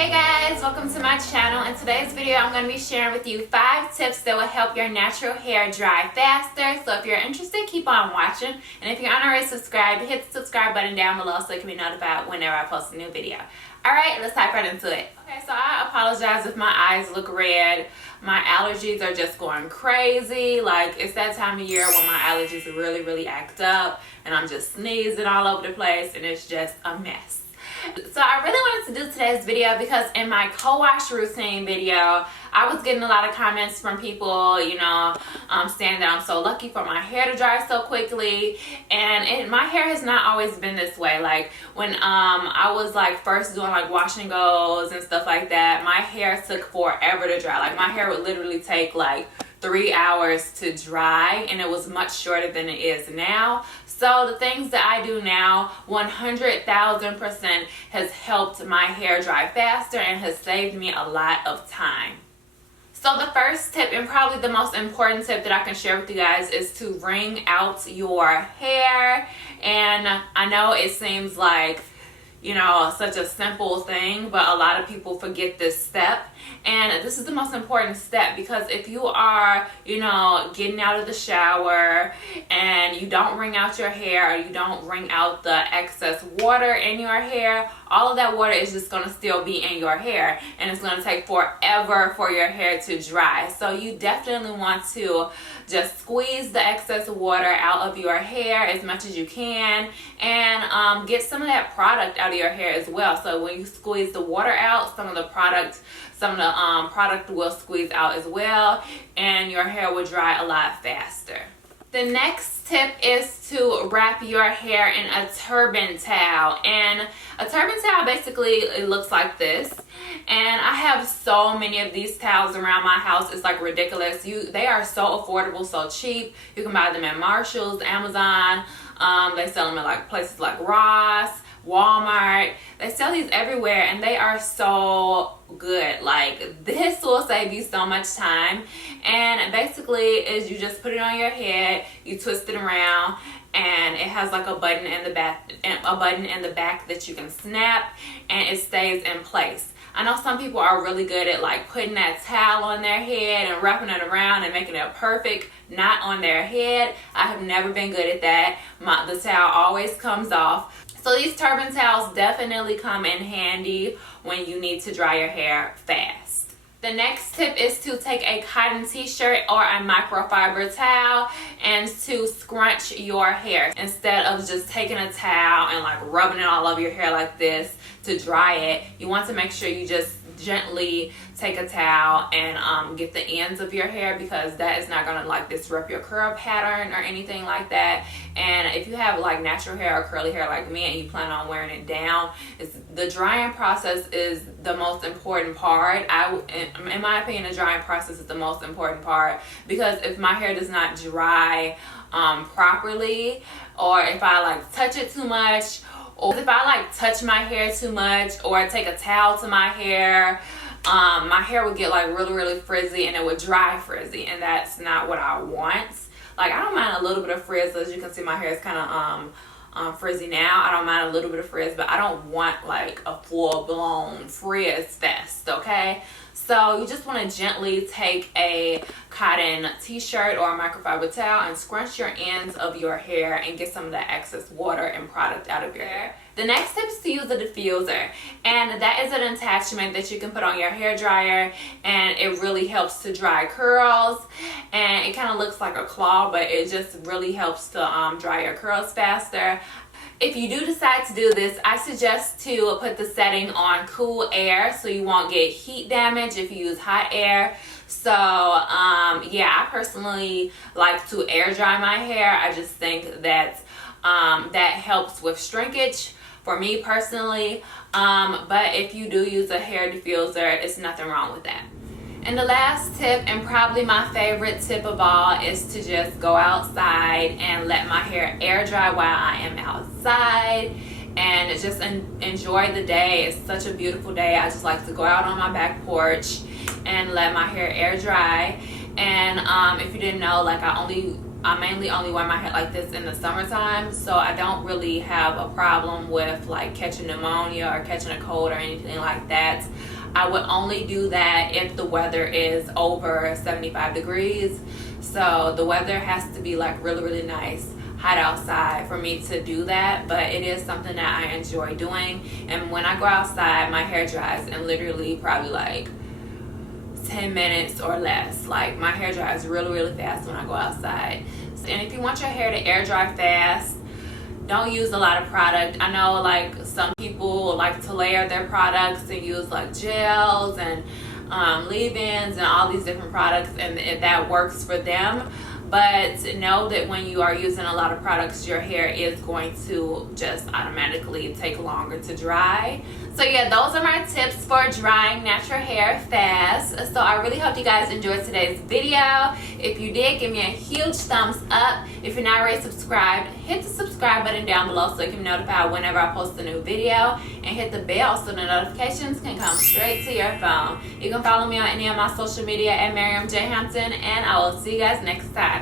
Hey guys, welcome to my channel. In today's video, I'm going to be sharing with you 5 tips that will help your natural hair dry faster. So if you're interested, keep on watching. And if you're not already subscribed, hit the subscribe button down below so you can be notified whenever I post a new video. Alright, let's dive right into it. Okay, so I apologize if my eyes look red. My allergies are just going crazy. Like, it's that time of year when my allergies really act up and I'm just sneezing all over the place and it's just a mess. So I really wanted to do today's video because in my co-wash routine video, I was getting a lot of comments from people, you know, saying that I'm so lucky for my hair to dry so quickly. And my hair has not always been this way. Like when I was like first doing like wash and goes and stuff like that, my hair took forever to dry. Like my hair would literally take like 3 hours to dry, and it was much shorter than it is now. So the things that I do now, 100,000% has helped my hair dry faster and has saved me a lot of time. So the first tip, and probably the most important tip that I can share with you guys, is to wring out your hair. And I know it seems like, you know, such a simple thing, but a lot of people forget this step. And this is the most important step, because if you are, you know, getting out of the shower and you don't wring out your hair, or you don't wring out the excess water in your hair, all of that water is just going to still be in your hair, and it's going to take forever for your hair to dry. So you definitely want to just squeeze the excess water out of your hair as much as you can, and get some of that product out of your hair as well. So when you squeeze the water out, some of the product will squeeze out as well, and your hair will dry a lot faster. The next tip is to wrap your hair in a turban towel. And a turban towel, basically, it looks like this. And I have so many of these towels around my house. It's like ridiculous. They are so affordable, so cheap. You can buy them at Marshall's, Amazon. They sell them at like places like Ross, Walmart. They sell these everywhere, and they are so good. Like, this will save you so much time. And basically is you just put it on your head, you twist it around, and it has like a button in the back that you can snap, and it stays in place. I know some people are really good at like putting that towel on their head and wrapping it around and making it perfect knot on their head. I have never been good at that. The towel always comes off. So these turban towels definitely come in handy when you need to dry your hair fast. The next tip is to take a cotton t-shirt or a microfiber towel and to scrunch your hair. Instead of just taking a towel and like rubbing it all over your hair like this to dry it, you want to make sure you just gently take a towel and get the ends of your hair, because that is not gonna like disrupt your curl pattern or anything like that. And if you have like natural hair or curly hair like me and you plan on wearing it down, the drying process is the most important part. In my opinion, the drying process is the most important part, because if my hair does not dry properly, or if I like touch it too much, or if I like touch my hair too much, or take a towel to my hair would get like really frizzy, and it would dry frizzy, and that's not what I want. Like, I don't mind a little bit of frizz. As you can see, my hair is kind of frizzy now. I don't mind a little bit of frizz, but I don't want like a full-blown frizz fest, okay? So you just want to gently take a cotton t-shirt or a microfiber towel and scrunch your ends of your hair and get some of that excess water and product out of your hair. The next tip is to use a diffuser, and that is an attachment that you can put on your hair dryer, and it really helps to dry curls. And it kind of looks like a claw, but it just really helps to dry your curls faster. If you do decide to do this, I suggest to put the setting on cool air so you won't get heat damage if you use hot air. So yeah, I personally like to air dry my hair. I just think that that helps with shrinkage for me personally. But if you do use a hair diffuser, it's nothing wrong with that. And the last tip, and probably my favorite tip of all, is to just go outside and let my hair air dry while I am outside, and just enjoy the day. It's such a beautiful day. I just like to go out on my back porch and let my hair air dry. And if you didn't know, like I mainly only wear my hair like this in the summertime, so I don't really have a problem with like catching pneumonia or catching a cold or anything like that. I would only do that if the weather is over 75 degrees. So the weather has to be like really, really nice, hot outside for me to do that. But it is something that I enjoy doing. And when I go outside, my hair dries in literally probably like 10 minutes or less. Like my hair dries really, really fast when I go outside. And if you want your hair to air dry fast, don't use a lot of product. I know like some people like to layer their products and use like gels and leave-ins and all these different products, and if that works for them. But know that when you are using a lot of products, your hair is going to just automatically take longer to dry. So yeah, those are my tips for drying natural hair fast. So I really hope you guys enjoyed today's video. If you did, give me a huge thumbs up. If you're not already subscribed, hit the subscribe button down below so you can be notified whenever I post a new video, and hit the bell so the notifications can come straight to your phone. You can follow me on any of my social media at Miriam J. Hampton, and I will see you guys next time.